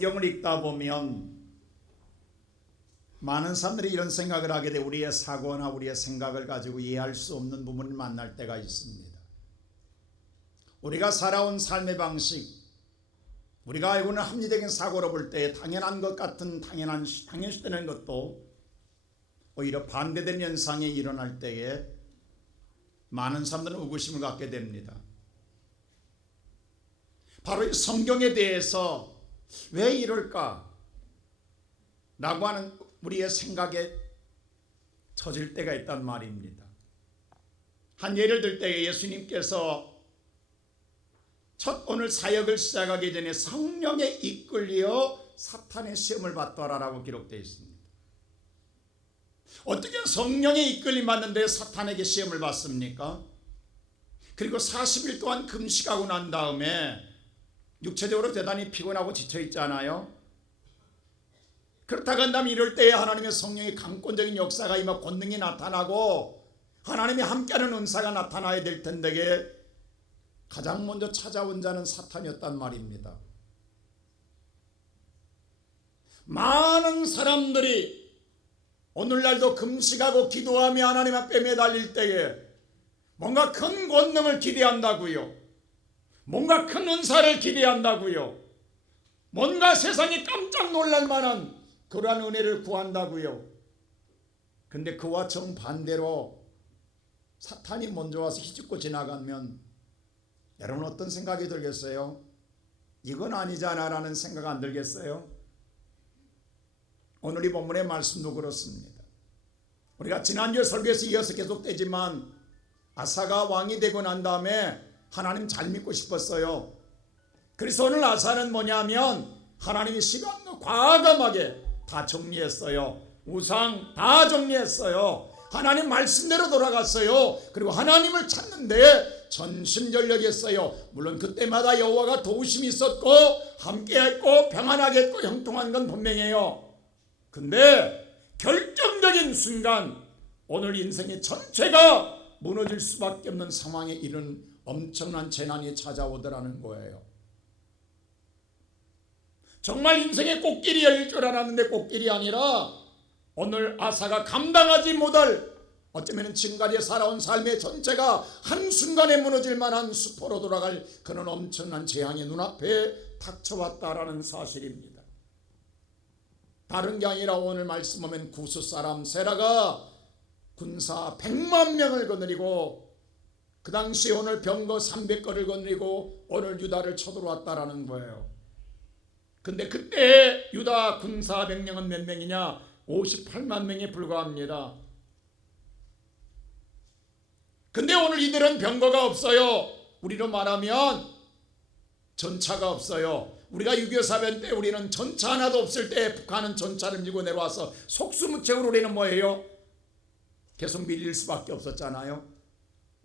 성경을 읽다 보면 많은 사람들이 이런 생각을 하게 돼 우리의 사고나 우리의 생각을 가지고 이해할 수 없는 부분을 만날 때가 있습니다. 우리가 살아온 삶의 방식, 우리가 알고는 합리적인 사고로 볼 때 당연한 것 같은 당연시되는 것도 오히려 반대되는 현상이 일어날 때에 많은 사람들은 의구심을 갖게 됩니다. 바로 이 성경에 대해서 왜 이럴까? 라고 하는 우리의 생각에 처질 때가 있단 말입니다. 한 예를 들 때 예수님께서 첫 오늘 사역을 시작하기 전에 성령에 이끌려 사탄의 시험을 받더라라고 기록되어 있습니다. 어떻게 성령에 이끌림 받는데 사탄에게 시험을 받습니까? 그리고 40일 동안 금식하고 난 다음에 육체적으로 대단히 피곤하고 지쳐 있잖아요. 그렇다고 한다면 이럴 때에 하나님의 성령의 강권적인 역사가 임하 권능이 나타나고 하나님이 함께하는 은사가 나타나야 될 텐데 가장 먼저 찾아온 자는 사탄이었단 말입니다. 많은 사람들이 오늘날도 금식하고 기도하며 하나님 앞에 매달릴 때에 뭔가 큰 권능을 기대한다고요. 뭔가 큰 은사를 기대한다고요. 뭔가 세상이 깜짝 놀랄 만한 그러한 은혜를 구한다고요. 근데 그와 정반대로 사탄이 먼저 와서 휘젓고 지나가면 여러분 어떤 생각이 들겠어요? 이건 아니잖아 라는 생각 안 들겠어요? 오늘 이 본문의 말씀도 그렇습니다. 우리가 지난주에 설교에서 이어서 계속되지만 아사가 왕이 되고 난 다음에 하나님 잘 믿고 싶었어요. 그래서 오늘 아사는 뭐냐면 하나님이 시간과 과감하게 다 정리했어요. 우상 다 정리했어요. 하나님 말씀대로 돌아갔어요. 그리고 하나님을 찾는데 전심전력했어요. 물론 그때마다 여호와가 도우심이 있었고 함께했고 평안하게 했고 형통한 건 분명해요. 근데 결정적인 순간 오늘 인생의 전체가 무너질 수밖에 없는 상황에 이른 엄청난 재난이 찾아오더라는 거예요. 정말 인생의 꽃길이 열릴 줄 알았는데 꽃길이 아니라 오늘 아사가 감당하지 못할 어쩌면 지금까지 살아온 삶의 전체가 한순간에 무너질 만한 수포로 돌아갈 그런 엄청난 재앙이 눈앞에 닥쳐왔다라는 사실입니다. 다른 게 아니라 오늘 말씀하면 구스 사람 세라가 군사 100만 명을 거느리고 그 당시 오늘 병거 300거를 거느리고 오늘 유다를 쳐들어왔다라는 거예요. 근데 그때 유다 군사 병력은 몇 명이냐? 58만 명에 불과합니다. 근데 오늘 이들은 병거가 없어요. 우리로 말하면 전차가 없어요. 우리가 6.25 사변 때 우리는 전차 하나도 없을 때 북한은 전차를 밀고 내려와서 속수무책으로 우리는 뭐예요? 계속 밀릴 수밖에 없었잖아요.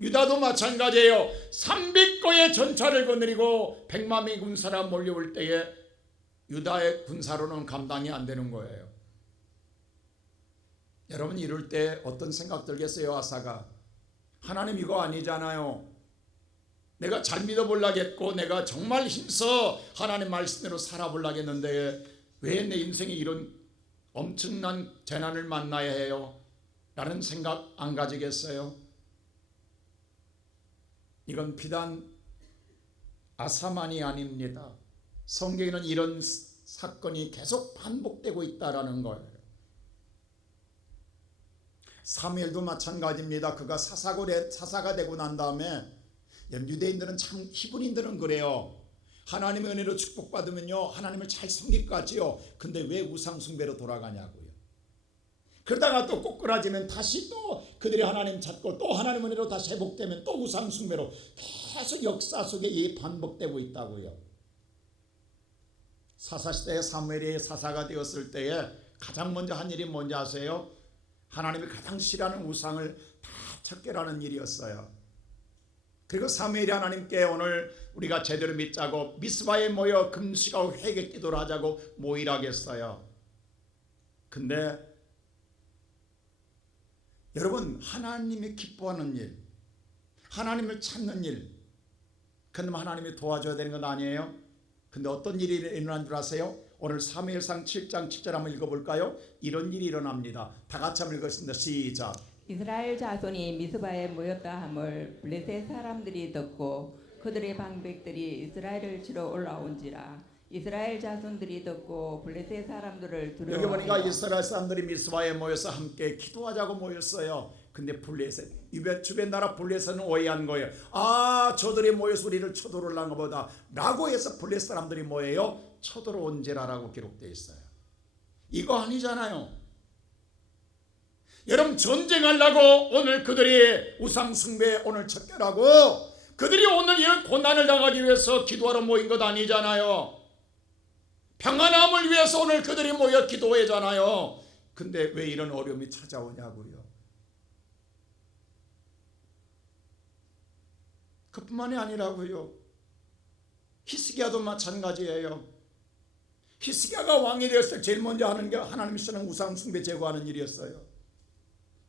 유다도 마찬가지예요. 300거의 전차를 거느리고 100만 명의 군사가 몰려올 때에 유다의 군사로는 감당이 안 되는 거예요. 여러분 이럴 때 어떤 생각 들겠어요? 아사가 하나님 이거 아니잖아요. 내가 잘 믿어보려겠고 내가 정말 힘써 하나님 말씀대로 살아보려겠는데 왜 내 인생에 이런 엄청난 재난을 만나야 해요? 라는 생각 안 가지겠어요? 이건 비단 아사만이 아닙니다. 성경에는 이런 사건이 계속 반복되고 있다라는 거예요. 사무엘도 마찬가지입니다. 그가 사사가 되고 난 다음에 유대인들은 참 히브리인들은 그래요. 하나님의 은혜로 축복받으면요 하나님을 잘 섬길 것 같지요. 근데 왜 우상 숭배로 돌아가냐고요. 그러다가 또 꼬꾸라지면 다시 또 그들이 하나님 찾고 또 하나님 은혜로 다시 회복되면 또 우상 숭배로 계속 역사 속에 이 반복되고 있다고요. 사사시대에 사무엘이 사사가 되었을 때에 가장 먼저 한 일이 뭔지 아세요? 하나님이 가장 싫어하는 우상을 다 척결하는 일이었어요. 그리고 사무엘이 하나님께 오늘 우리가 제대로 믿자고 미스바에 모여 금식하고 회개 기도를 하자고 모이라겠어요. 근데 여러분 하나님이 기뻐하는 일, 하나님을 찾는 일, 그럼 하나님이 도와줘야 되는 건 아니에요? 근데 어떤 일이 일어난 줄 아세요? 오늘 사무엘상 7장 7절 한번 읽어볼까요? 이런 일이 일어납니다. 다 같이 한번 읽겠습니다. 시작. 이스라엘 자손이 미스바에 모였다 함을 블레셋 사람들이 듣고 그들의 방백들이 이스라엘을 치러 올라온지라. 이스라엘 자손들이 듣고 블레셋 사람들을 두려워하여 여기 보니까 이스라엘 사람들이 미스바에 모여서 함께 기도하자고 모였어요. 근데 블레셋 주변 나라 블레셋은 오해한 거예요. 아, 저들이 모여서 우리를 쳐들어올란가 보다 라고 해서 블레셋 사람들이 뭐예요? 쳐들어온지라라고 기록되어 있어요. 이거 아니잖아요. 여러분, 전쟁하려고 오늘 그들이 우상숭배 오늘 척결하고 그들이 오늘 이런 고난을 당하기 위해서 기도하러 모인 것 아니잖아요. 평안함을 위해서 오늘 그들이 모여 기도하잖아요. 근데 왜 이런 어려움이 찾아오냐고요. 그뿐만이 아니라고요. 히스기야도 마찬가지예요. 히스기야가 왕이 되었을 때 제일 먼저 하는 게 하나님이 쓰는 우상숭배 제거하는 일이었어요.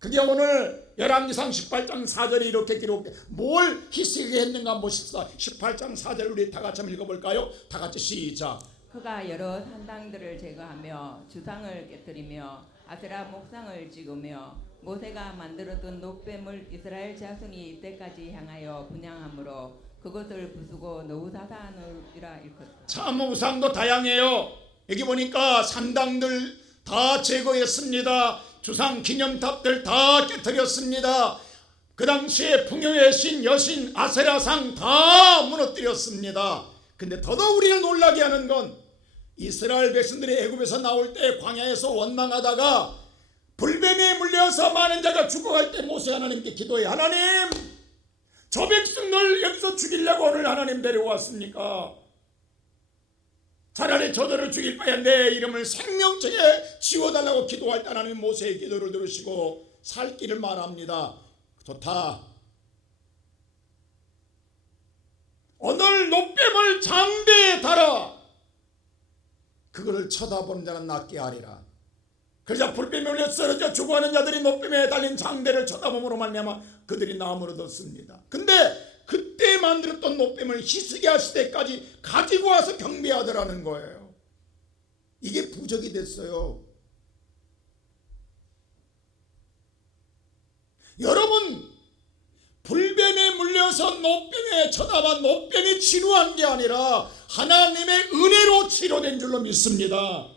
그게 오늘 열왕기상 18장 4절에 이렇게 기록돼. 뭘 히스기야가 했는가 보십시다. 18장 4절 우리 다 같이 한번 읽어볼까요? 다 같이 시작. 그가 여러 산당들을 제거하며 주상을 깨뜨리며 아세라 목상을 찍으며 모세가 만들었던 녹뱀을 이스라엘 자손이 이때까지 향하여 분향함으로 그것을 부수고 노후사사하느니라 일컫다. 참 우상도 다양해요. 여기 보니까 산당들 다 제거했습니다. 주상 기념탑들 다 깨뜨렸습니다. 그 당시에 풍요의 신 여신 아세라상 다 무너뜨렸습니다. 근데 더더욱 우리를 놀라게 하는 건 이스라엘 백성들이 애굽에서 나올 때 광야에서 원망하다가 불뱀에 물려서 많은 자가 죽어갈 때 모세 하나님께 기도해. 하나님, 저 백성들 여기서 죽이려고 오늘 하나님 데려왔습니까? 차라리 저들을 죽일 바에 내 이름을 생명책에 지워달라고 기도할 때 하나님 모세의 기도를 들으시고 살 길을 말합니다. 좋다. 오늘 녹뱀을 장대에 달아 그거를 쳐다보는 자는 낫게 하리라. 그러자 불뱀에 올려 쓰러져 죽어가는 자들이 녹뱀에 달린 장대를 쳐다봄으로 말미암아 그들이 나무로 뒀습니다. 근데 그때 만들었던 녹뱀을 히스기야 시대까지 가지고 와서 경배하더라는 거예요. 이게 부적이 됐어요. 여러분, 불뱀에 물려서 녹뱀에 쳐다봐 녹뱀이 치료한 게 아니라 하나님의 은혜로 치료된 줄로 믿습니다.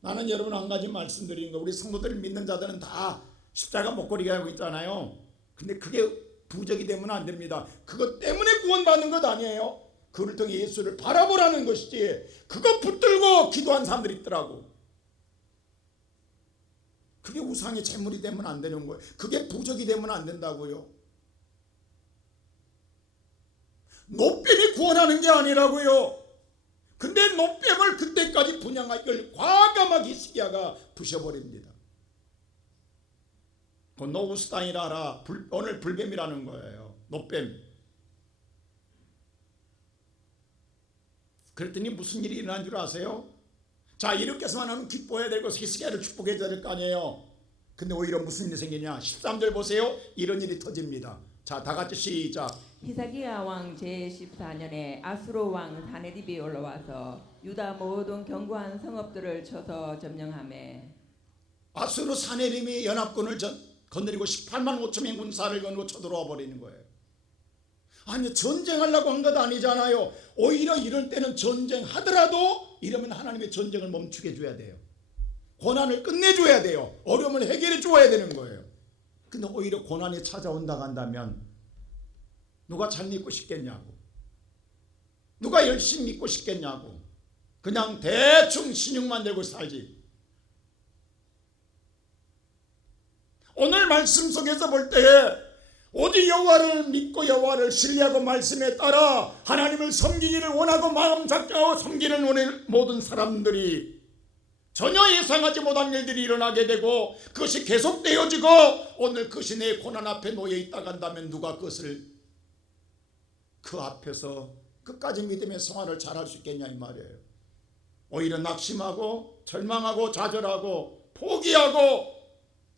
나는 여러분 한 가지 말씀드리는 거, 우리 성도들을 믿는 자들은 다 십자가 목걸이가 하고 있잖아요. 근데 그게 부적이 되면 안 됩니다. 그것 때문에 구원받는 것 아니에요. 그를 통해 예수를 바라보라는 것이지, 그거 붙들고 기도한 사람들이 있더라고. 그게 우상의 제물이 되면 안 되는 거예요. 그게 부적이 되면 안 된다고요. 노뱀이 구원하는 게 아니라고요. 근데 노뱀을 그때까지 분양하기를 과감하게 히스기야가 부셔버립니다. 그 노우스단이라 알아. 오늘 불뱀이라는 거예요. 노뱀. 그랬더니 무슨 일이 일어난 줄 아세요? 자, 이렇게 해서만 하면 기뻐해야 되고 히스기야를 축복해야 될 거 아니에요. 근데 오히려 무슨 일이 생기냐. 13절 보세요. 이런 일이 터집니다. 자, 다 같이 시작. 히스기야 왕 제14년에 아수르 왕 사네립이 올라와서 유다 모든 견고한 성읍들을 쳐서 점령하매 아수르 사네립이 연합군을 건드리고 18만 5천명 군사를 건고 쳐들어와 버리는 거예요. 아니, 전쟁하려고 한 것 아니잖아요. 오히려 이럴 때는 전쟁하더라도 이러면 하나님의 전쟁을 멈추게 해줘야 돼요. 고난을 끝내줘야 돼요. 어려움을 해결해 줘야 되는 거예요. 근데 오히려 고난이 찾아온다고 한다면 누가 잘 믿고 싶겠냐고, 누가 열심히 믿고 싶겠냐고, 그냥 대충 신용만 들고 살지. 오늘 말씀 속에서 볼 때에 오직 여호와를 믿고 여호와를 신뢰하고 말씀에 따라 하나님을 섬기기를 원하고 마음 작정하고 섬기는 오늘 모든 사람들이 전혀 예상하지 못한 일들이 일어나게 되고 그것이 계속되어지고 오늘 그것이 내 고난 앞에 놓여 있다고 한다면 누가 그것을 그 앞에서 끝까지 믿음의 생활을 잘할 수 있겠냐 이 말이에요. 오히려 낙심하고 절망하고 좌절하고 포기하고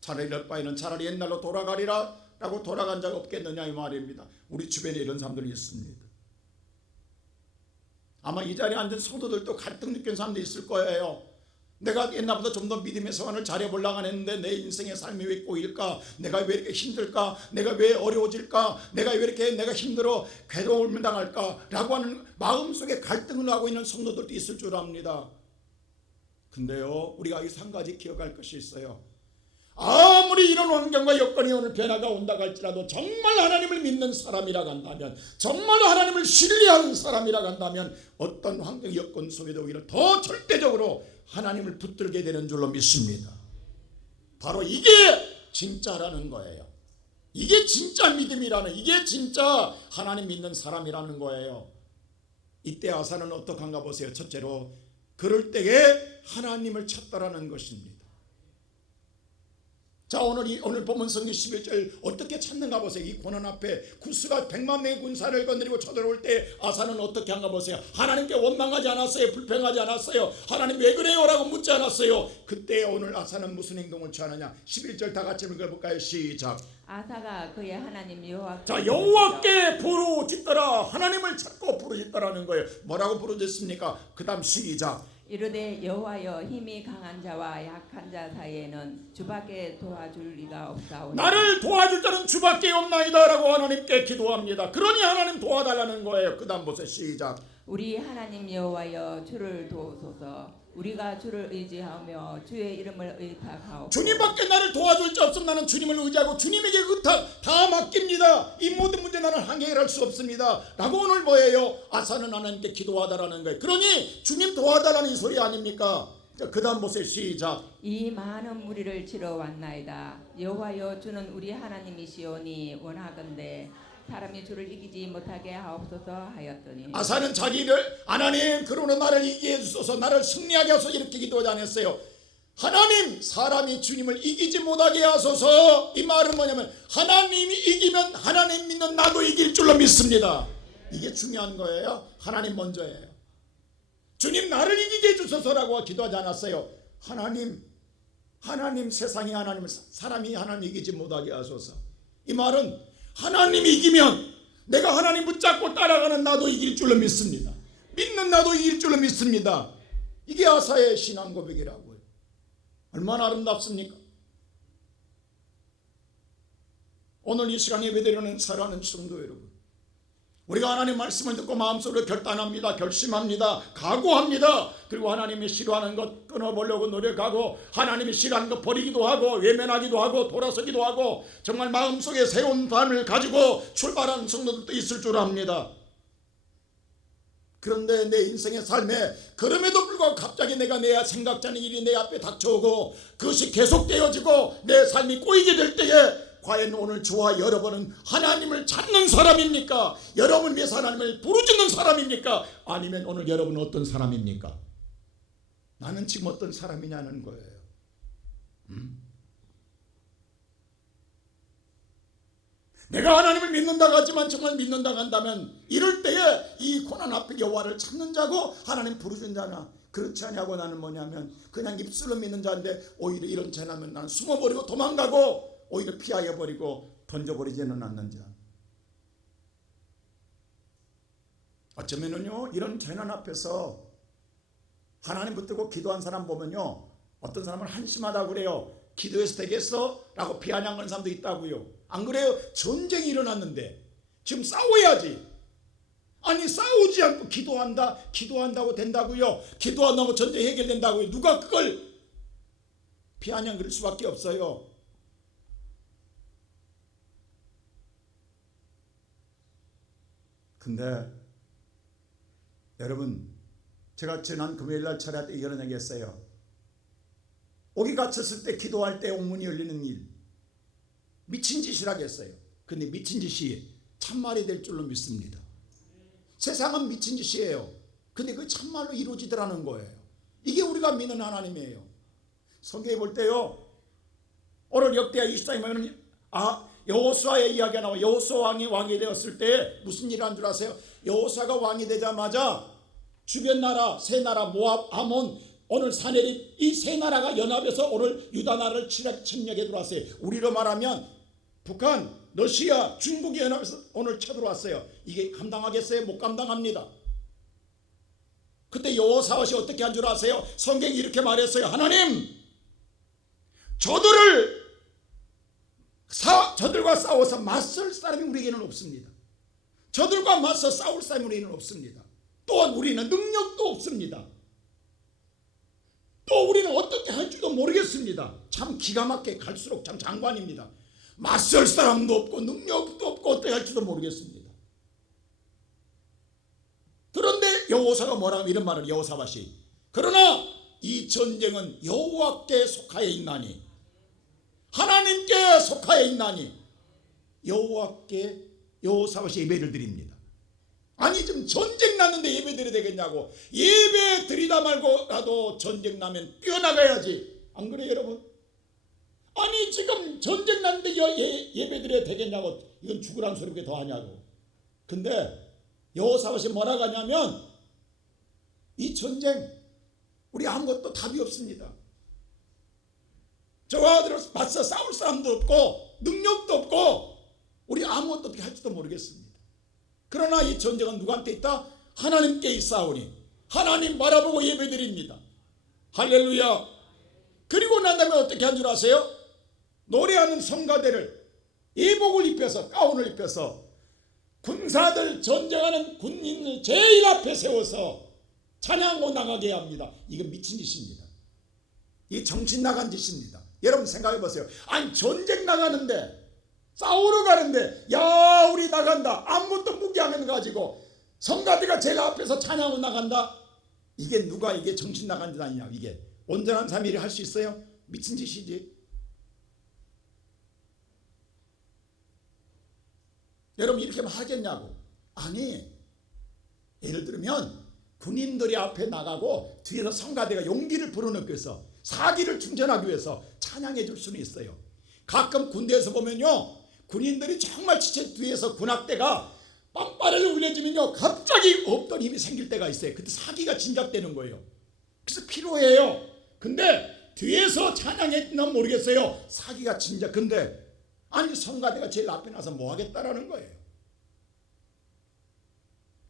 차라리 이럴 바에는 차라리 옛날로 돌아가리라 라고 돌아간 자가 없겠느냐 이 말입니다. 우리 주변에 이런 사람들이 있습니다. 아마 이 자리에 앉은 성도들도 갈등 느끼는 사람도 있을 거예요. 내가 옛날보다 좀 더 믿음의 생활을 잘해보려고 했는데 내 인생의 삶이 왜 꼬일까? 내가 왜 이렇게 힘들까? 내가 왜 어려워질까? 내가 왜 이렇게 내가 힘들어 괴로움을 당할까? 라고 하는 마음속에 갈등을 하고 있는 성도들도 있을 줄 압니다. 근데요, 우리가 여기서 한 가지 기억할 것이 있어요. 아무리 이런 환경과 여건이 오늘 변화가 온다고 할지라도 정말 하나님을 믿는 사람이라고 한다면, 정말로 하나님을 신뢰하는 사람이라고 한다면 어떤 환경 여건 속에도 오히려 더 절대적으로 하나님을 붙들게 되는 줄로 믿습니다. 바로 이게 진짜라는 거예요. 이게 진짜 믿음이라는, 이게 진짜 하나님 믿는 사람이라는 거예요. 이때 아사는 어떻게 한가 보세요. 첫째로 그럴 때에 하나님을 찾더라는 것입니다. 자, 오늘 본문 성경 11절 어떻게 찾는가 보세요. 이 고난 앞에 구스가 100만 명의 군사를 건드리고 쳐들어올 때 아사는 어떻게 한가 보세요. 하나님께 원망하지 않았어요. 불평하지 않았어요. 하나님 왜 그래요? 라고 묻지 않았어요. 그때 오늘 아사는 무슨 행동을 취하느냐. 11절 다 같이 읽어볼까요? 시작. 아사가 그의 하나님 여호와께, 자, 여호와께 부르짖더라. 하나님을 찾고 부르짖더라는 거예요. 뭐라고 부르짖습니까? 그 다음 시작. 이르되 여호와여, 힘이 강한 자와 약한 자 사이에는 주밖에 도와줄 리가 없사오니 나를 도와줄 자는 주밖에 없나이다 라고 하나님께 기도합니다. 그러니 하나님 도와달라는 거예요. 그 다음 보세요. 시작. 우리 하나님 여호와여, 주를 도우소서. 우리가 주를 의지하며 주의 이름을 의탁하옵고 주님밖에 나를 도와줄 자 없음. 나는 주님을 의지하고 주님에게 의탁 다 맡깁니다. 이 모든 문제 나는 해결할 수 없습니다 라고 오늘 뭐예요? 아사는 하나님께 기도하다라는 거예요. 그러니 주님 도와달라는 이 소리 아닙니까? 그 다음 보세요. 시작. 이 많은 무리를 치러 왔나이다. 여호와여, 주는 우리 하나님이시오니 원하건대 사람이 주를 이기지 못하게 하옵소서 하였더니 아사는 자기를 하나님 그러나 나를 이기게 해주소서, 나를 승리하게 하소서 이렇게 기도하지 않았어요. 하나님 사람이 주님을 이기지 못하게 하소서. 이 말은 뭐냐면 하나님이 이기면 하나님 믿는 나도 이길 줄로 믿습니다. 이게 중요한 거예요. 하나님 먼저예요. 주님 나를 이기게 해주소서라고 기도하지 않았어요. 하나님 세상이 하나님을, 사람이 하나님 이기지 못하게 하소서. 이 말은 하나님이 이기면 내가 하나님 붙잡고 따라가는 나도 이길 줄로 믿습니다. 믿는 나도 이길 줄로 믿습니다. 이게 아사의 신앙 고백이라고요. 얼마나 아름답습니까? 오늘 이 시간 예배드리는 사랑하는 성도 여러분, 우리가 하나님 말씀을 듣고 마음속으로 결단합니다. 결심합니다. 각오합니다. 그리고 하나님이 싫어하는 것 끊어보려고 노력하고 하나님이 싫어하는 것 버리기도 하고 외면하기도 하고 돌아서기도 하고 정말 마음속에 새로운 밤을 가지고 출발하는 성도들도 있을 줄 압니다. 그런데 내 인생의 삶에 그럼에도 불구하고 갑자기 내가 내 생각지 않은 일이 내 앞에 닥쳐오고 그것이 계속되어지고 내 삶이 꼬이게 될 때에 과연 오늘 저와 여러분은 하나님을 찾는 사람입니까? 여러분을 위해서 하나님을 부르짖는 사람입니까? 아니면 오늘 여러분은 어떤 사람입니까? 나는 지금 어떤 사람이냐는 거예요. 내가 하나님을 믿는다고 하지만 정말 믿는다고 한다면 이럴 때에 이 고난 앞에 여호와를 찾는 자고 하나님 부르짖는 자나 그렇지 않냐고 나는 뭐냐면 그냥 입술로 믿는 자인데 오히려 이런 재난은 나는 숨어버리고 도망가고 오히려 피하여버리고 던져버리지는 않는 자. 어쩌면은요 이런 재난 앞에서 하나님 붙들고 기도한 사람 보면요 어떤 사람은 한심하다고 그래요. 기도해서 되겠어? 라고 비아냥거리는 사람도 있다고요. 안 그래요? 전쟁이 일어났는데 지금 싸워야지. 아니 싸우지 않고 기도한다고 된다고요? 기도한다고 전쟁 해결된다고요? 누가 그걸 비아냥거릴 수밖에 없어요. 근데 여러분 제가 지난 금요일날 철야 때 이런 얘기 했어요. 옥이 갇혔을 때 기도할 때 옥문이 열리는 일 미친 짓이라고 했어요. 근데 미친 짓이 참말이 될 줄로 믿습니다. 세상은 미친 짓이에요. 근데 그 참말로 이루어지더라는 거예요. 이게 우리가 믿는 하나님이에요. 성경에 볼 때요 오늘 역대하 24장에 보면 여호수아의 이야기가 나와. 여호수아 왕이 되었을 때 무슨 일을 한 줄 아세요? 여호수아가 왕이 되자마자 주변 나라 세 나라 모압, 아몬, 오늘 사내립 이 세 나라가 연합해서 오늘 유다 나라를 침략해 들어왔어요. 우리로 말하면 북한, 러시아, 중국이 연합해서 오늘 쳐들어왔어요. 이게 감당하겠어요? 못 감당합니다. 그때 여호사밧이 어떻게 한 줄 아세요? 성경이 이렇게 말했어요. 하나님, 저들과 싸워서 맞설 사람이 우리에게는 없습니다. 저들과 맞서 싸울 사람이 우리에게는 없습니다. 또한 우리는 능력도 없습니다. 또 우리는 어떻게 할 줄도 모르겠습니다. 참 기가 막히게 갈수록 참 장관입니다. 맞설 사람도 없고 능력도 없고 어떻게 할 줄도 모르겠습니다. 그런데 여호사가 뭐라고 이런 말을 여호사밧이, 그러나 이 전쟁은 여호와께 속하여 있나니, 하나님께 속하여 있나니 여호와께 여호사밧이 예배를 드립니다. 아니 지금 전쟁 났는데 예배 드려야 되겠냐고. 예배 드리다 말고라도 전쟁 나면 뛰어나가야지. 안 그래요 여러분? 아니 지금 전쟁 났는데 예배 드려야 되겠냐고. 이건 죽으란 소리가 더 하냐고. 근데 여호사밧이 뭐라고 하냐면, 이 전쟁 우리 아무것도 답이 없습니다. 저와 아들을 맞서 싸울 사람도 없고 능력도 없고 우리 아무것도 어떻게 할지도 모르겠습니다. 그러나 이 전쟁은 누구한테 있다? 하나님께 있사오니 하나님 바라보고 예배드립니다. 할렐루야. 그리고 난 다음에 어떻게 한 줄 아세요? 노래하는 성가대를 예복을 입혀서, 가운을 입혀서 군사들, 전쟁하는 군인을 제일 앞에 세워서 찬양하고 나가게 합니다. 이건 미친 짓입니다. 이 정신 나간 짓입니다. 여러분 생각해 보세요. 아니 전쟁 나가는데, 싸우러 가는데, 야 우리 나간다, 아무것도 무기 안 가지고 성가대가 제일 앞에서 찬양하고 나간다. 이게 누가 이게 정신 나간 짓 아니냐. 이게 온전한 삶이 할 수 있어요? 미친 짓이지. 여러분 이렇게 하겠냐고. 아니 예를 들면 군인들이 앞에 나가고 뒤에서 성가대가 용기를 불어넣기 위해서, 사기를 충전하기 위해서 찬양해 줄 수는 있어요. 가끔 군대에서 보면요, 군인들이 정말 지체 뒤에서 군악대가 빵빠레를 울려주면요 갑자기 없던 힘이 생길 때가 있어요. 그때 사기가 진작되는 거예요. 그래서 필요해요. 근데 뒤에서 찬양했나 모르겠어요. 사기가 진작. 근데 아니 성가대가 제일 앞에 나서 뭐 하겠다라는 거예요.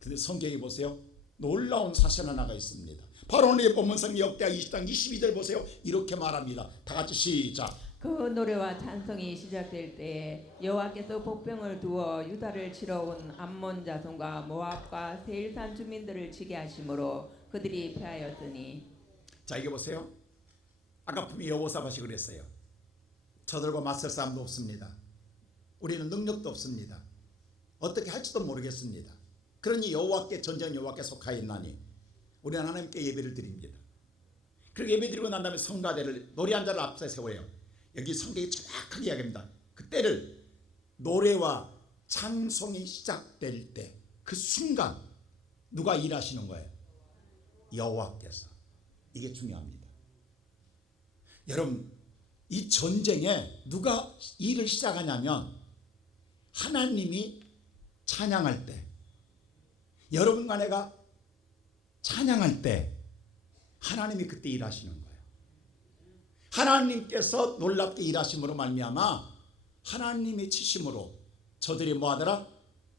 근데 성경에 보세요. 놀라운 사실 하나가 있습니다. 바로 오늘 본문성 역대하 20장 22절 보세요. 이렇게 말합니다. 다 같이 시작. 그 노래와 찬송이 시작될 때에 여호와께서 복병을 두어 유다를 치러 온 암몬 자손과 모압과 세일산 주민들을 치게 하심으로 그들이 패하였더니. 자 이게 보세요. 아까 분명히 여호사밧이 그랬어요. 저들과 맞설 사람도 없습니다. 우리는 능력도 없습니다. 어떻게 할지도 모르겠습니다. 그러니 여호와께, 전쟁 여호와께 속하여 있나니 우리는 하나님께 예배를 드립니다. 그리고 예배 드리고 난 다음에 성가대를, 노래 한 자를 앞에 세워요. 여기 성경이 정확하게 이야기합니다. 그때를 노래와 찬송이 시작될 때 그 순간 누가 일하시는 거예요? 여호와께서. 이게 중요합니다. 여러분 이 전쟁에 누가 일을 시작하냐면 하나님이 찬양할 때, 여러분과 내가 찬양할 때 하나님이 그때 일하시는 거예요. 하나님께서 놀랍게 일하심으로 말미암아 하나님의 치심으로 저들이 뭐하더라?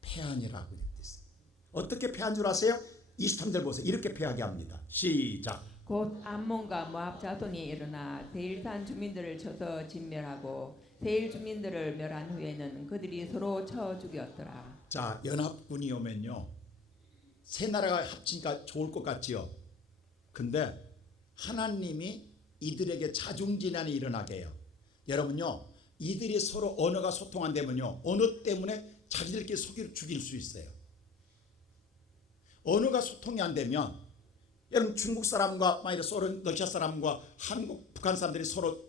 패하니라고 했어요. 어떻게 패한 줄 아세요? 23절 보세요. 이렇게 패하게 합니다. 시작. 곧 암몬과 모압 자손이 일어나 세일산 주민들을 쳐서 진멸하고 세일 주민들을 멸한 후에는 그들이 서로 쳐 죽였더라. 자, 연합군이 오면요 세 나라가 합치니까 좋을 것 같지요. 근데 하나님이 이들에게 자중진환이 일어나게 해요. 여러분요 이들이 서로 언어가 소통 안 되면요 언어 때문에 자기들끼리 속이로 죽일 수 있어요. 언어가 소통이 안 되면, 여러분 중국 사람과 만약에 러시아 사람과 한국, 북한 사람들이 서로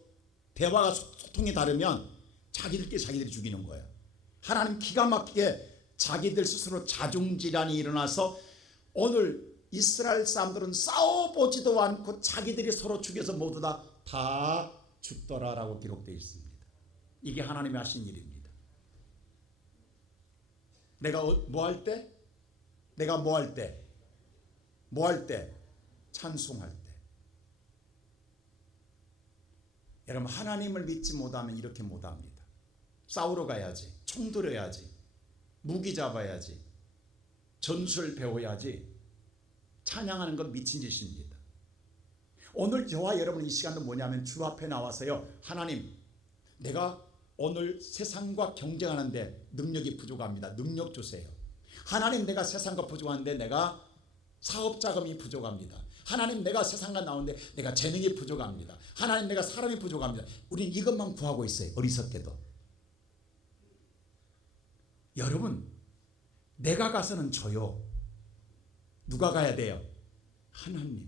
대화가 소통이 다르면 자기들끼리 죽이는 거예요. 하나님 기가 막히게 자기들 스스로 자중질환이 일어나서 오늘 이스라엘 사람들은 싸워보지도 않고 자기들이 서로 죽여서 모두 다 죽더라라고 기록되어 있습니다. 이게 하나님이 하신 일입니다. 내가 뭐 할 때? 내가 뭐 할 때? 뭐 할 때? 찬송할 때. 여러분 하나님을 믿지 못하면 이렇게 못합니다. 싸우러 가야지, 총 들어야지, 무기 잡아야지, 전술 배워야지 찬양하는 건 미친 짓입니다. 오늘 저와 여러분 이 시간도 뭐냐면 주 앞에 나와서요, 하나님, 내가 오늘 세상과 경쟁하는데 능력이 부족합니다. 능력 주세요. 하나님, 내가 세상과 부족한데 내가 사업 자금이 부족합니다. 하나님, 내가 세상과 나오는데 내가 재능이 부족합니다. 하나님, 내가 사람이 부족합니다. 우리는 이것만 구하고 있어요. 어리석게도. 여러분, 내가 가서는 줘요. 누가 가야 돼요? 하나님이.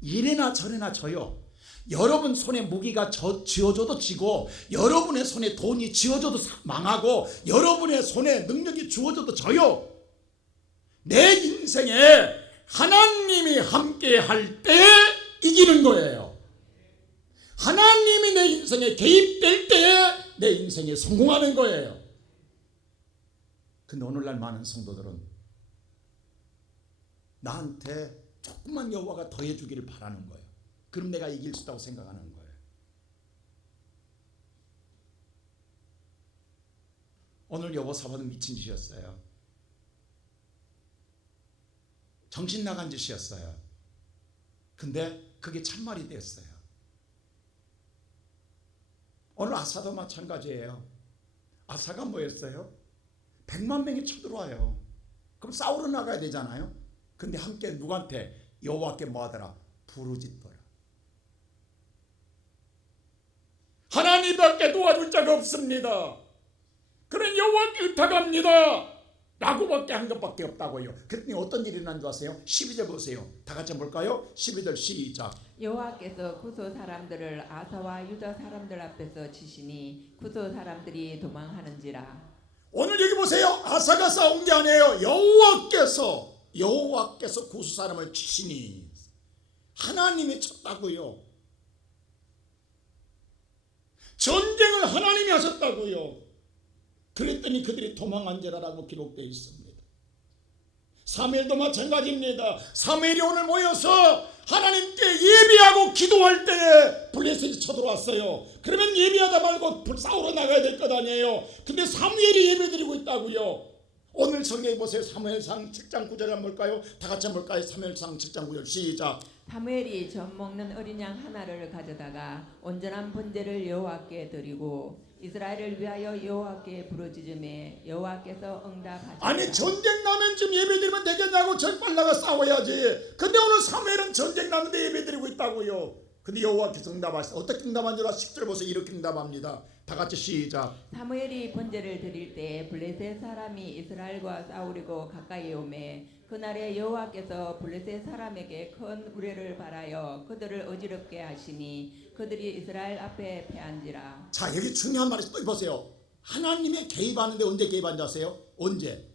이래나 저래나 줘요. 여러분 손에 무기가 쥐어줘도 지고, 여러분의 손에 돈이 쥐어줘도 망하고, 여러분의 손에 능력이 주어져도 져요. 내 인생에 하나님이 함께 할 때 이기는 거예요. 하나님이 내 인생에 개입될 때 내 인생에 성공하는 거예요. 근데 오늘날 많은 성도들은 나한테 조금만 여호와가 더해 주기를 바라는 거예요. 그럼 내가 이길 수 있다고 생각하는 거예요. 오늘 여호사밧은 미친 짓이었어요. 정신 나간 짓이었어요. 근데 그게 참말이 됐어요. 오늘 아사도 마찬가지예요. 아사가 뭐였어요? 100만 명이 쳐들어와요. 그럼 싸우러 나가야 되잖아요. 근데 함께 누구한테? 여호와께 뭐하더라? 부르짖더라. 하나님밖에 도와줄 자가 없습니다. 그런 여호와께 의탁합니다 라고밖에 한 것밖에 없다고요. 그랬더니 어떤 일이 난 줄 아세요? 12절 보세요. 다 같이 볼까요? 12절 시작. 여호와께서 구소 사람들을 아사와 유다 사람들 앞에서 치시니 구소 사람들이 도망하는지라. 오늘 여기 보세요. 아사가 싸운 게 아니에요. 여호와께서 구소 사람을 치시니 하나님이 쳤다고요. 전쟁을 하나님이 하셨다고요. 그랬더니 그들이 도망한지라라고 기록되어 있습니다. 사무엘도 마찬가지입니다. 사무엘이 오늘 모여서 하나님께 예배하고 기도할 때에 블레셋이 쳐들어왔어요. 그러면 예배하다 말고 싸우러 나가야 될 것 아니에요. 근데 사무엘이 예배드리고 있다고요. 오늘 성경에 보세요. 사무엘상 7장 9절을 한번 볼까요? 다 같이 한번 볼까요? 사무엘상 7장 9절 시작. 사무엘이 젖 먹는 어린 양 하나를 가져다가 온전한 번제를 여호와께 드리고 이스라엘을 위하여 여호와께 부르짖음에 여호와께서 응답하시니라. 아니 전쟁 나면 지금 예배드리면 되겠냐고 절빨 나가 싸워야지. 근데 오늘 사무엘은 전쟁 나는데 예배드리고 있다고요. 근데 여호와께서 응답하시다. 어떻게 응답한 줄 알아? 10절 보세요. 이렇게 응답합니다. 다 같이 시작. 사무엘이 번제를 드릴 때 블레셋 사람이 이스라엘과 싸우려고 가까이 오매 그날에 여호와께서 블레셋 사람에게 큰 우레를 발하여 그들을 어지럽게 하시니 그들이 이스라엘 앞에 패한지라. 자, 여기 중요한 말이 또 보세요. 하나님의 개입하는데 언제 개입한지 아세요? 언제?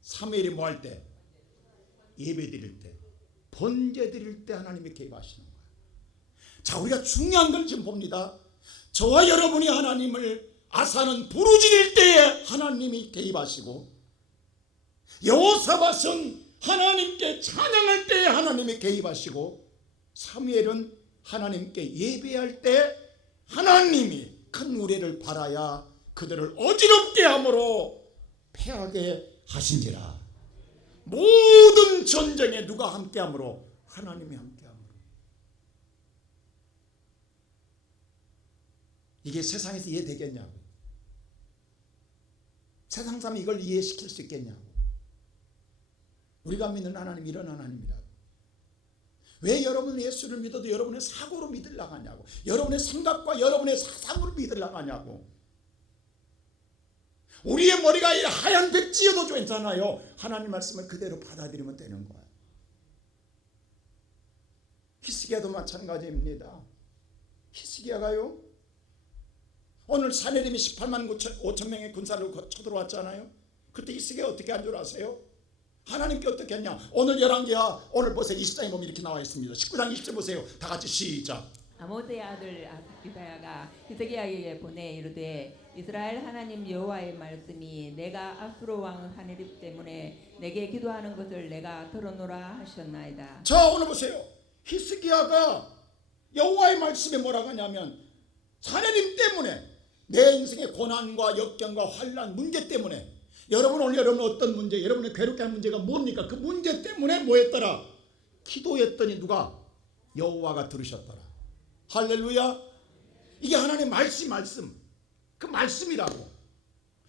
사무엘이 뭐 할 때? 예배 드릴 때, 번제 드릴 때 하나님이 개입하시는 거예요. 자, 우리가 중요한 걸 지금 봅니다. 저와 여러분이 하나님을 아사는 부르짖을 때에 하나님이 개입하시고, 여호사밧은 하나님께 찬양할 때에 하나님이 개입하시고, 사무엘은 하나님께 예배할 때 하나님이 큰 우레를 발하여 그들을 어지럽게 함으로 패하게 하신지라. 모든 전쟁에 누가 함께함으로? 하나님이 함께함으로. 이게 세상에서 이해되겠냐고. 세상 사람이 이걸 이해시킬 수 있겠냐고. 우리가 믿는 하나님 이런 하나님이라고. 왜 여러분은 예수를 믿어도 여러분의 사고로 믿으려고 하냐고. 여러분의 생각과 여러분의 사상으로 믿으려고 하냐고. 우리의 머리가 하얀 백지여도 괜찮아요. 하나님 말씀을 그대로 받아들이면 되는 거예요. 히스기야도 마찬가지입니다. 히스기야가요, 오늘 사내림이 18만 5천 명의 군사를 쳐들어왔잖아요. 그때 히스기야 어떻게 한 줄 아세요? 하나님께 어떻게 했냐? 오늘 열왕기하 오늘 보세요. 20장에 보면 이렇게 나와 있습니다. 19장 20절 보세요. 다 같이 시작. 아모스의 아들 이사야가 히스기야에게 보내 이르되 이스라엘 하나님 여호와의 말씀이 내가 아수르 왕 사내립 때문에 내게 기도하는 것을 내가 들어노라 하셨나이다. 자, 오늘 보세요. 히스기야가 여호와의 말씀에 뭐라고 하냐면 사내립 때문에 내 인생의 고난과 역경과 환난 문제 때문에 여러분 오늘 여러분 어떤 문제, 여러분의 괴롭게 하는 문제가 뭡니까? 그 문제 때문에 뭐 했더라? 기도했더니 누가? 여호와가 들으셨더라. 할렐루야. 이게 하나님의 말씀. 그 말씀이라고.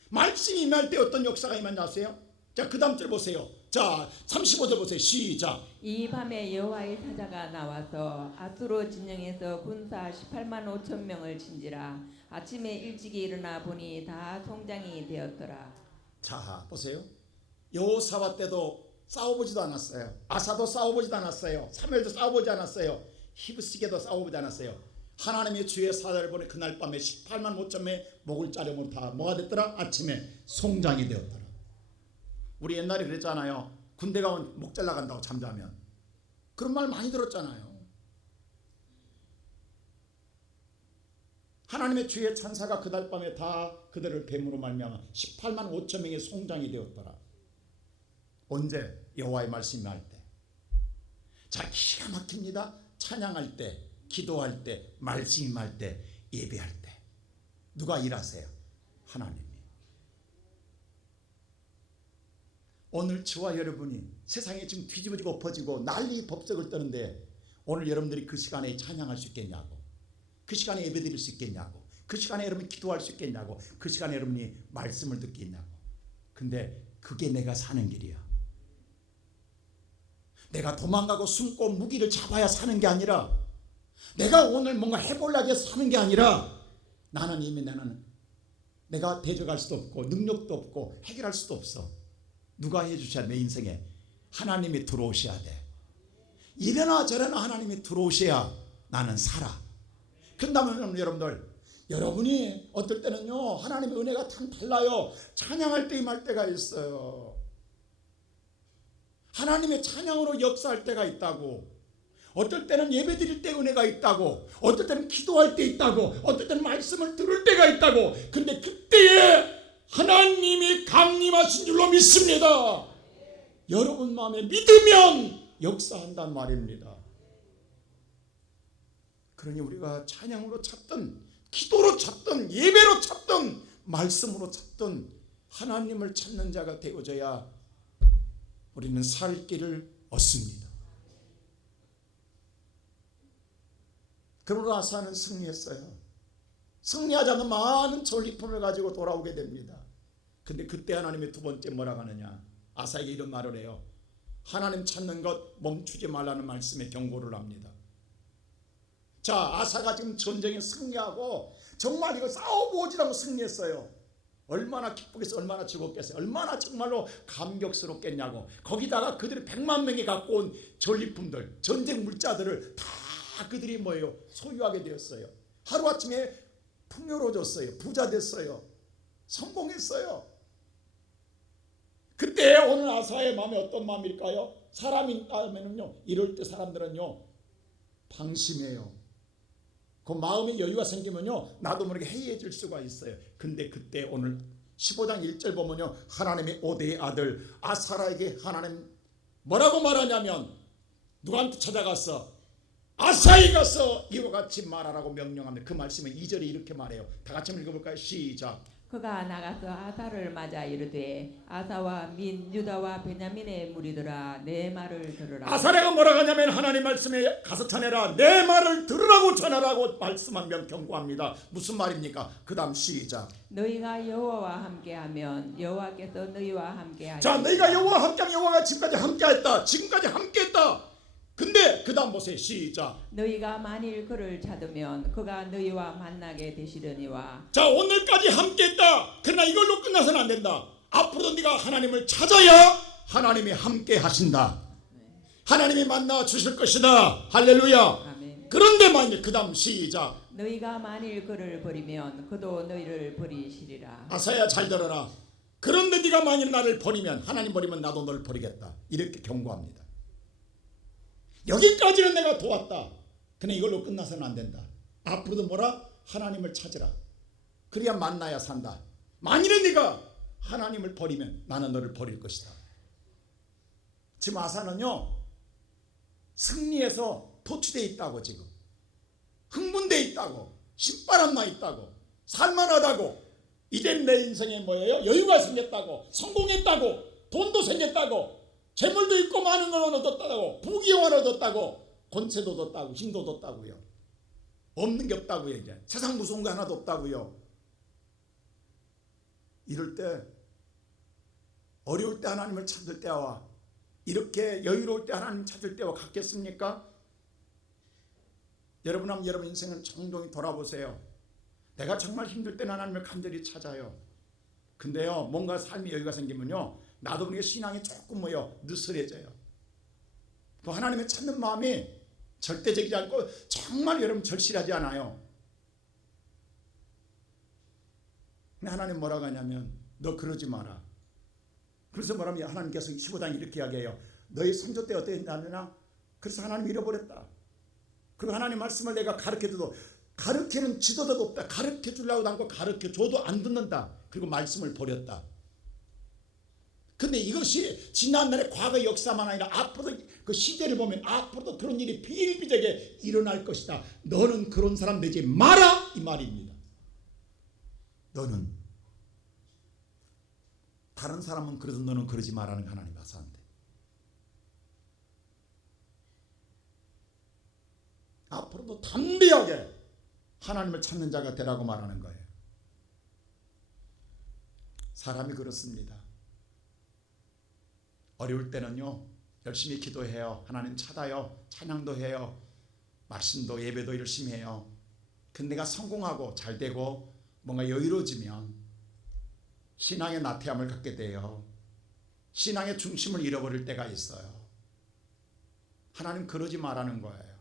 말씀이 임할 때 어떤 역사가 임한지 아세요? 자, 그 다음 절 보세요. 자, 35절 보세요. 시작. 이 밤에 여호와의 사자가 나와서 아수르 진영에서 군사 18만 5천 명을 친지라. 아침에 일찍이 일어나 보니 다 송장이 되었더라. 자, 보세요. 여호사밧 때도 싸워보지도 않았어요. 아사도 싸워보지도 않았어요. 사무엘도 싸워보지 않았어요. 히브스게도 싸워보지 않았어요. 하나님의 주의 사자를 보내 그날 밤에 18만 5천 명의 목을 자르면 다 뭐가 됐더라? 아침에 송장이 되었더라. 우리 옛날에 그랬잖아요. 군대 가면 목 잘라간다고 잠자면. 그런 말 많이 들었잖아요. 하나님의 주의 천사가 그날 밤에 다 그들을 뱀으로 말미암아 18만 5천 명의 송장이 되었더라. 언제? 여호와의 말씀이 할 때. 자, 기가 막힙니다. 찬양할 때, 기도할 때, 말씀이 할 때, 예배할 때. 누가 일하세요? 하나님이. 오늘 저와 여러분이 세상에 지금 뒤집어지고 엎어지고 난리 법석을 떠는데 오늘 여러분들이 그 시간에 찬양할 수 있겠냐고, 그 시간에 예배 드릴 수 있겠냐고, 그 시간에 여러분이 기도할 수 있겠냐고, 그 시간에 여러분이 말씀을 듣겠냐고. 근데 그게 내가 사는 길이야. 내가 도망가고 숨고 무기를 잡아야 사는 게 아니라, 내가 오늘 뭔가 해보려고 해서 사는 게 아니라, 나는 이미 내가 대적할 수도 없고 능력도 없고 해결할 수도 없어. 누가 해주셔야 내 인생에? 하나님이 들어오셔야 돼. 이래나 저래나 하나님이 들어오셔야 나는 살아. 그런다면 여러분이 어떨 때는요, 하나님의 은혜가 참 달라요. 찬양할 때 임할 때가 있어요. 하나님의 찬양으로 역사할 때가 있다고. 어떨 때는 예배 드릴 때 은혜가 있다고. 어떨 때는 기도할 때 있다고. 어떨 때는 말씀을 들을 때가 있다고. 근데 그때에 하나님이 강림하신 줄로 믿습니다. 여러분 마음에 믿으면 역사한단 말입니다. 그러니 우리가 찬양으로 찾든 기도로 찾든 예배로 찾든 말씀으로 찾든 하나님을 찾는 자가 되어져야 우리는 살 길을 얻습니다. 그러므로 아사는 승리했어요. 승리하자는 많은 전리품을 가지고 돌아오게 됩니다. 근데 그때 하나님이 두 번째 뭐라고 하느냐? 아사에게 이런 말을 해요. 하나님 찾는 것 멈추지 말라는 말씀에 경고를 합니다. 자, 아사가 지금 전쟁에 승리하고 정말 이거 싸워보지도 않고 승리했어요. 얼마나 기쁘겠어요. 얼마나 즐겁겠어요. 얼마나 정말로 감격스럽겠냐고. 거기다가 그들이 100만 명이 갖고 온 전리품들, 전쟁 물자들을 다 그들이 뭐예요? 소유하게 되었어요. 하루아침에 풍요로워졌어요. 부자 됐어요. 성공했어요. 그때 오늘 아사의 마음이 어떤 마음일까요? 사람이 있다면요, 이럴 때 사람들은요 방심해요. 그 마음에 여유가 생기면요 나도 모르게 해이해질 수가 있어요. 근데 그때 오늘 15장 1절 보면요, 하나님의 5대의 아들 아사라에게 하나님 뭐라고 말하냐면, 누구한테 찾아갔어? 아사히 가서 이와 같이 말하라고 명령합니다. 그 말씀은 2절에 이렇게 말해요. 다 같이 한번 읽어볼까요? 시작. 그가 나가서 아사를 맞아 이르되, 아사와 민 유다와 베냐민의 무리들아, 내 말을 들으라. 아사랴가 뭐라고 하냐면, 하나님 말씀에 가서 전해라, 내 말을 들으라고 전하라고 말씀하며 경고합니다. 무슨 말입니까? 그 다음 시작. 너희가 여호와와 함께하면 여호와께서 너희와 함께하리라. 자, 너희가 여호와와 함께하면 여호와가 지금까지 함께했다. 지금까지 함께했다. 근데 그 다음 보세요. 시작. 너희가 만일 그를 찾으면 그가 너희와 만나게 되시려니와. 자, 오늘까지 함께했다. 그러나 이걸로 끝나서는 안 된다. 앞으로도 네가 하나님을 찾아야 하나님이 함께 하신다. 하나님이 만나 주실 것이다. 할렐루야. 아멘. 그런데 만일 그 다음 시작. 너희가 만일 그를 버리면 그도 너희를 버리시리라. 아사야 잘 들어라. 그런데 네가 만일 나를 버리면, 하나님 버리면 나도 너를 버리겠다. 이렇게 경고합니다. 여기까지는 내가 도왔다. 근데 이걸로 끝나서는 안 된다. 앞으로도 뭐라? 하나님을 찾으라. 그래야 만나야 산다. 만일에 네가 하나님을 버리면 나는 너를 버릴 것이다. 지금 아사는요 승리해서 도취되어 있다고, 지금 흥분되어 있다고, 신바람 나 있다고, 살만하다고. 이젠 내 인생에 뭐예요? 여유가 생겼다고, 성공했다고, 돈도 생겼다고, 재물도 있고 많은 걸 얻었다고, 부귀영화를 얻었다고, 권세도 얻었다고, 힘도 얻었다고요. 없는 게 없다고요. 이제 세상 무서운 거 하나도 없다고요. 이럴 때, 어려울 때 하나님을 찾을 때와 이렇게 여유로울 때 하나님 찾을 때와 같겠습니까? 여러분 한번 여러분 인생을 종종히 돌아보세요. 내가 정말 힘들 때는 하나님을 간절히 찾아요. 근데요, 뭔가 삶의 여유가 생기면요, 나도 모르게 신앙이 조금 느슨해져요. 그 하나님을 찾는 마음이 절대적이지 않고 정말 여러분 절실하지 않아요. 근데 하나님 뭐라고 하냐면 너 그러지 마라. 그래서 뭐라면 하나님께서 15장 이렇게 이야기해요. 너희 선조 때 어떻게 했냐면 그래서 하나님 잃어버렸다. 그리고 하나님 말씀을 내가 가르쳐줘도 가르치는 지도자도 없다. 가르쳐 주려고 하고 가르쳐 줘도 안 듣는다. 그리고 말씀을 버렸다. 근데 이것이 지난날의 과거 역사만 아니라 앞으로도 그 시대를 보면 앞으로도 그런 일이 비일비재하게 일어날 것이다. 너는 그런 사람 되지 마라 이 말입니다. 너는 다른 사람은 그래도 너는 그러지 마라는 거 하나님 말씀인데 앞으로도 담대하게 하나님을 찾는 자가 되라고 말하는 거예요. 사람이 그렇습니다. 어려울 때는요 열심히 기도해요. 하나님 찾아요. 찬양도 해요. 말씀도 예배도 열심히 해요. 근데 내가 성공하고 잘되고 뭔가 여유로워지면 신앙의 나태함을 갖게 돼요. 신앙의 중심을 잃어버릴 때가 있어요. 하나님 그러지 말라는 거예요.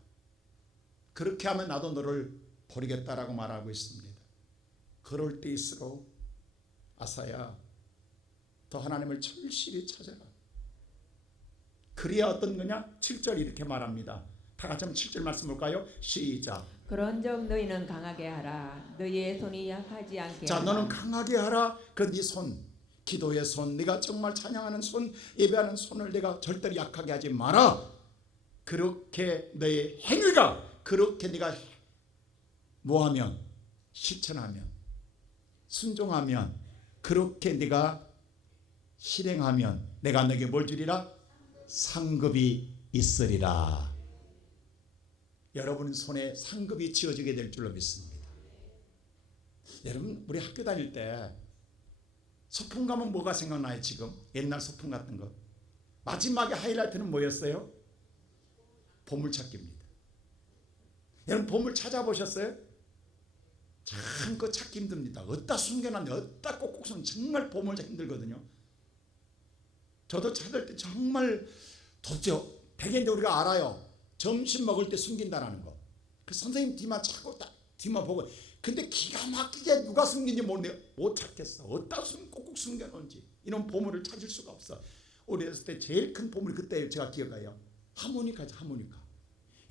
그렇게 하면 나도 너를 버리겠다라고 말하고 있습니다. 그럴 때일수록 아사야 더 하나님을 절실히 찾아라. 그래야 어떤 거냐? 7절 이렇게 말합니다. 다 같이 한번 7절 말씀 볼까요? 시작. 그런즉 너희는 강하게 하라. 너희의 손이 약하지 않게 자, 하라. 너는 강하게 하라. 그 네 손, 기도의 손, 네가 정말 찬양하는 손, 예배하는 손을 내가 절대로 약하게 하지 마라. 그렇게 너의 행위가 그렇게 네가 뭐하면 실천하면 순종하면 그렇게 네가 실행하면 내가 너에게 뭘 주리라? 상급이 있으리라. 여러분 손에 상급이 지어지게 될 줄로 믿습니다. 여러분 우리 학교 다닐 때 소풍 가면 뭐가 생각나요? 지금 옛날 소풍 같은 거 마지막에 하이라이트는 뭐였어요? 보물찾기입니다. 여러분 보물 찾아보셨어요? 참 그거 찾기 힘듭니다. 어디다 숨겨놨는데 어디다 꼭꼭 숨 정말 보물 찾기 힘들거든요. 저도 찾을 때 정말 덥죠. 대개인데 우리가 알아요. 점심 먹을 때 숨긴다라는 거. 그 선생님 뒤만 찾고 딱 뒤만 보고. 근데 기가 막히게 누가 숨긴지 모르는데 못 찾겠어. 어디다 꼭꼭 숨겨놓은지. 이런 보물을 찾을 수가 없어. 우리 어렸을 때 제일 큰 보물이 그때 제가 기억해요. 하모니카죠. 하모니카.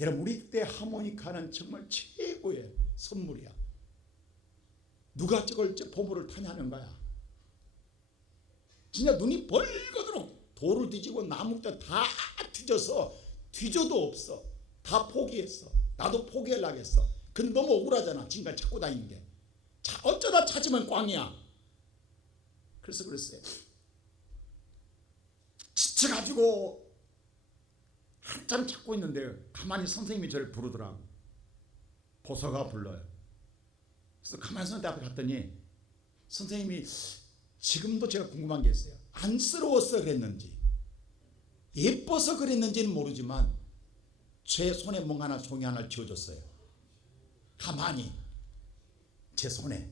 여러분 우리 때 하모니카는 정말 최고의 선물이야. 누가 저걸 보물을 타냐는 거야. 진짜 눈이 벌거도록 돌을 뒤지고 나무도 다 뒤져서 뒤져도 없어. 다 포기했어. 나도 포기하려고 했어. 근데 너무 억울하잖아. 지금까지 찾고 다니는 게. 자, 어쩌다 찾으면 꽝이야. 그래서 그랬어요. 지쳐가지고 한참 찾고 있는데 가만히 선생님이 저를 부르더라고. 보서가 불러요. 그래서 가만히 선생님 앞에 갔더니 선생님이 지금도 제가 궁금한 게 있어요. 안쓰러워서 그랬는지 예뻐서 그랬는지는 모르지만 제 손에 뭔가 하나 종이 하나를 쥐어줬어요. 가만히 제 손에.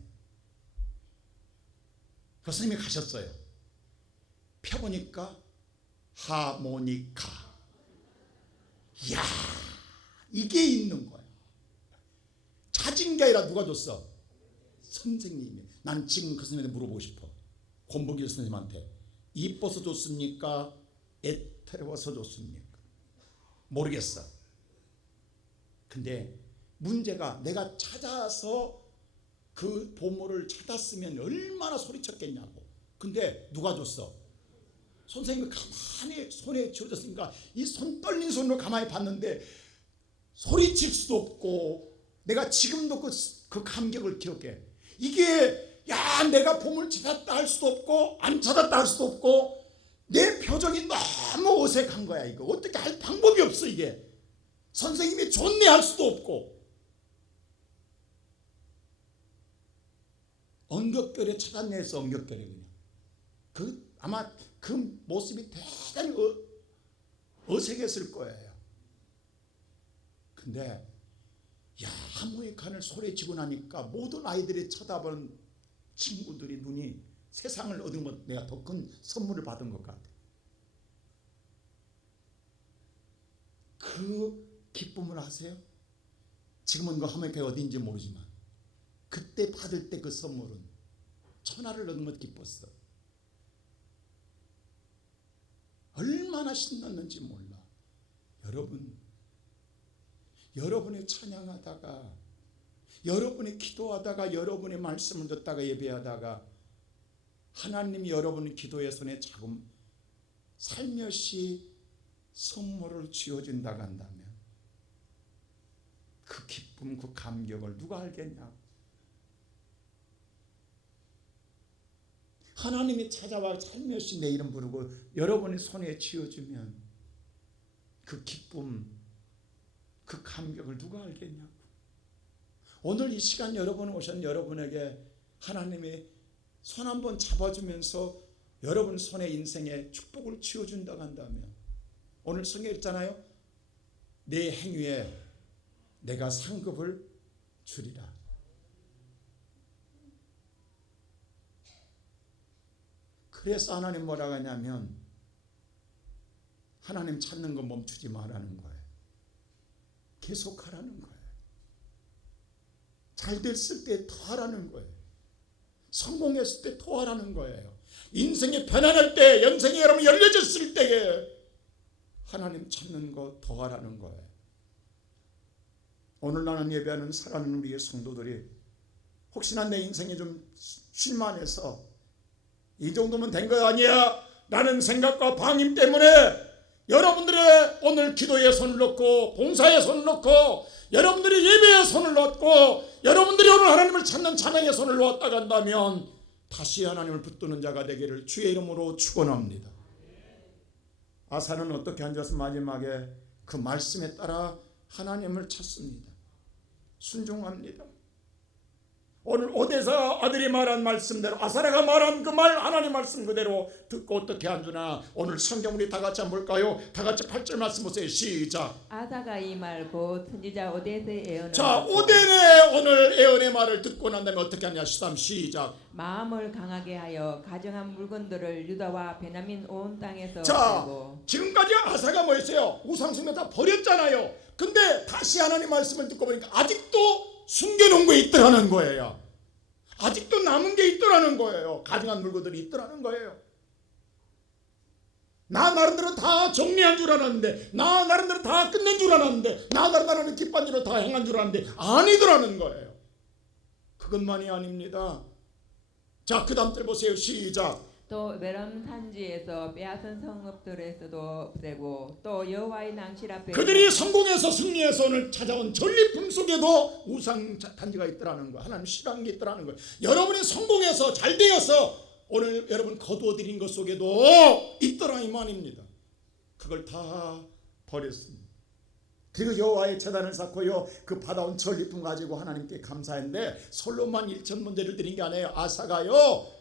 그 선생님이 가셨어요. 펴보니까 하모니카. 이야 이게 있는 거야. 찾은 게 아니라 누가 줬어? 선생님이. 난 지금 그 선생님한테 물어보고 싶어. 권복일 선생님한테 이뻐서 줬습니까? 애태워서 줬습니까? 모르겠어. 근데 문제가 내가 찾아서 그 보물을 찾았으면 얼마나 소리쳤겠냐고. 근데 누가 줬어? 선생님이 가만히 손에 쥐어줬으니까 이 손 떨린 손으로 가만히 봤는데 소리칠 수도 없고 내가 지금도 그 감격을 기억해. 이게 야, 내가 봄을 찾았다 할 수도 없고 안 찾았다 할 수도 없고 내 표정이 너무 어색한 거야. 이거 어떻게 할 방법이 없어. 이게 선생님이 좋네 할 수도 없고. 엉겹결에 찾았네 해서 엉겹결에 그냥 아마 그 모습이 대단히 어색했을 거예요. 근데 야, 하모의 칸을 소리치고 나니까 모든 아이들이 쳐다보는 친구들이 눈이 세상을 얻은 것, 내가 더 큰 선물을 받은 것 같아. 그 기쁨을 아세요? 지금은 그 하모의 칸이 어디인지 모르지만 그때 받을 때 그 선물은 천하를 얻은 것 기뻤어. 얼마나 신났는지 몰라. 여러분이 찬양하다가, 여러분이 기도하다가, 여러분의 말씀을 듣다가 예배하다가 하나님이 여러분의 기도의 손에 자금 살며시 선물을 쥐어준다고 한다면 그 기쁨, 그 감격을 누가 알겠냐고. 하나님이 찾아와 살며시 내 이름 부르고 여러분의 손에 쥐어주면 그 기쁨, 그 감격을 누가 알겠냐고. 오늘 이 시간 여러분 오신 여러분에게 하나님이 손 한번 잡아주면서 여러분 손에 인생에 축복을 쥐어준다고 한다면 오늘 성경에 있잖아요. 내 행위에 내가 상급을 주리라. 그래서 하나님 뭐라고 하냐면 하나님 찾는 거 멈추지 말라는 거예요. 계속하라는 거예요. 잘 됐을 때 더 하라는 거예요. 성공했을 때 더 하라는 거예요. 인생이 편안할 때, 연생이 여러분 열려졌을 때에 하나님 찾는 거 더 하라는 거예요. 오늘 나는 예배하는 사랑하는 우리의 성도들이 혹시나 내 인생이 좀 쉴만해서 이 정도면 된 거 아니야 라는 생각과 방임 때문에 여러분들의 오늘 기도에 손을 놓고 봉사에 손을 놓고 여러분들이 예배에 손을 놓고 여러분들이 오늘 하나님을 찾는 찬양에 손을 놓았다 간다면 다시 하나님을 붙드는 자가 되기를 주의 이름으로 축원합니다. 아사는 어떻게 앉아서 마지막에 그 말씀에 따라 하나님을 찾습니다. 순종합니다. 오늘 오데사 아들이 말한 말씀대로 아사라가 말한 그 말 하나님 말씀 그대로 듣고 어떻게 한주나 오늘 성경 우리 다 같이 한번 볼까요? 다 같이 8절 말씀 보세요. 시작. 아사가 이 말 곧 선지자 오데스의 예언을 자, 듣고 오데의 오늘 예언의 말을 듣고 난 다음에 어떻게 하냐. 13 시작. 마음을 강하게 하여 가정한 물건들을 유다와 베냐민 온 땅에서 자, 빼고. 지금까지 아사가 뭐였어요? 우상숭배 다 버렸잖아요. 근데 다시 하나님 말씀을 듣고 보니까 아직도 숨겨놓은 게 있더라는 거예요. 아직도 남은 게 있더라는 거예요. 가증한 물건들이 있더라는 거예요. 나 나름대로 다 정리한 줄 알았는데, 나 나름대로 다 끝낸 줄 알았는데, 나 나름대로 기쁜 일로 다 행한 줄 알았는데 아니더라는 거예요. 그것만이 아닙니다. 자, 그 다음 절 보세요. 시작. 또 메럼 산지에서 빼앗은 성읍들에서도 없애고 또 여호와의 낭실 앞에 그들이 성공해서 승리해서 오늘 찾아온 전리품 속에도 우상 단지가 있더라는 거, 하나님 싫어하는 게 있더라는 거예요. 여러분이 성공해서 잘 되어서 오늘 여러분 거두어드린 것 속에도 있더라 이 말입니다. 그걸 다 버렸습니다. 그리고 여호와의 제단을 쌓고요, 그 받아온 전리품 가지고 하나님께 감사했는데 솔로몬 1,000문제를 드린 게 아니에요. 아사가요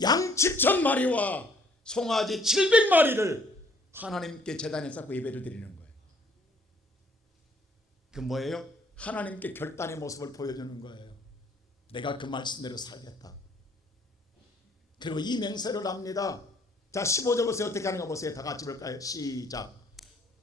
양 7,000마리와 송아지 700마리를 하나님께 제단에 쌓고 예배를 드리는 거예요. 그 뭐예요? 하나님께 결단의 모습을 보여주는 거예요. 내가 그 말씀대로 살겠다. 그리고 이 맹세를 합니다. 자, 15절 보세요. 어떻게 하는가 보세요. 다 같이 볼까요? 시작.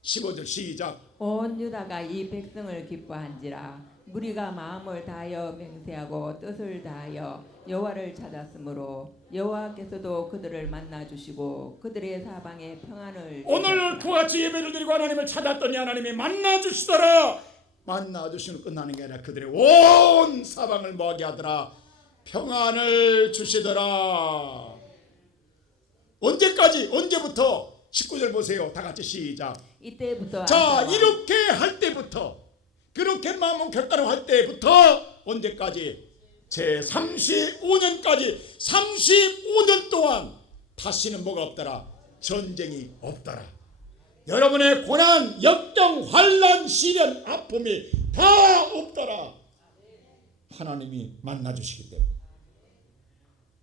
15절 시작. 온 유다가 이 백성을 기뻐한지라 무리가 마음을 다하여 맹세하고 뜻을 다하여 여호와를 찾았으므로 여호와께서도 그들을 만나 주시고 그들의 사방에 평안을 오늘 그와 같이 예배를 드리고 하나님을 찾았더니 하나님이 만나 주시더라. 만나 주시는 끝나는 게 아니라 그들의 온 사방을 뭐하게 하더라. 평안을 주시더라. 언제까지? 언제부터? 19절 보세요. 다 같이 시작. 이때부터 자, 이렇게 할 때부터, 그렇게 마음 결단을 할 때부터 언제까지? 제 35년까지 35년 동안 다시는 뭐가 없더라? 전쟁이 없더라. 여러분의 고난, 역경, 환난, 시련, 아픔이 다 없더라. 하나님이 만나주시기 때문에.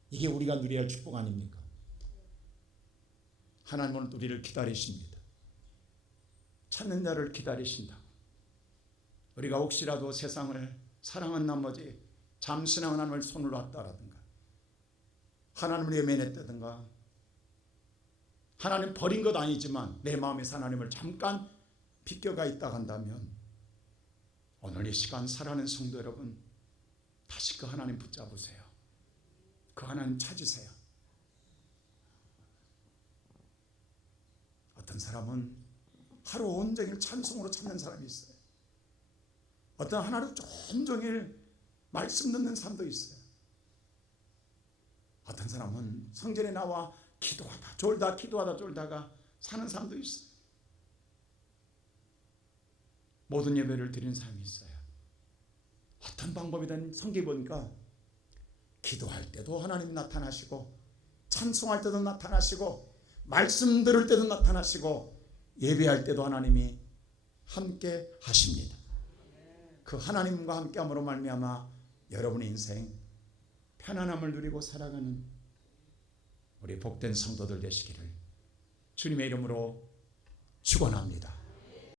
이게 우리가 누려야 할 축복 아닙니까? 하나님은 우리를 기다리십니다. 찾는 자를 기다리신다. 우리가 혹시라도 세상을 사랑한 나머지 잠시나 하나님을 손을 놨다라든가 하나님을 외면했다든가 하나님 버린 것 아니지만 내 마음에서 하나님을 잠깐 비껴가 있다 한다면 오늘 이 시간 살아가는 성도 여러분, 다시 그 하나님 붙잡으세요. 그 하나님 찾으세요. 어떤 사람은 하루 온종일 찬송으로 찾는 사람이 있어요. 어떤 하나로 온종일 말씀 듣는 사람도 있어요. 어떤 사람은 성전에 나와 기도하다 졸다 기도하다 졸다가 사는 사람도 있어요. 모든 예배를 드리는 사람이 있어요. 어떤 방법이든 성경에 보니까 기도할 때도 하나님 나타나시고 찬송할 때도 나타나시고 말씀 들을 때도 나타나시고 예배할 때도 하나님이 함께 하십니다. 그 하나님과 함께함으로 말미암아 여러분의 인생 편안함을 누리고 살아가는 우리 복된 성도들 되시기를 주님의 이름으로 축원합니다.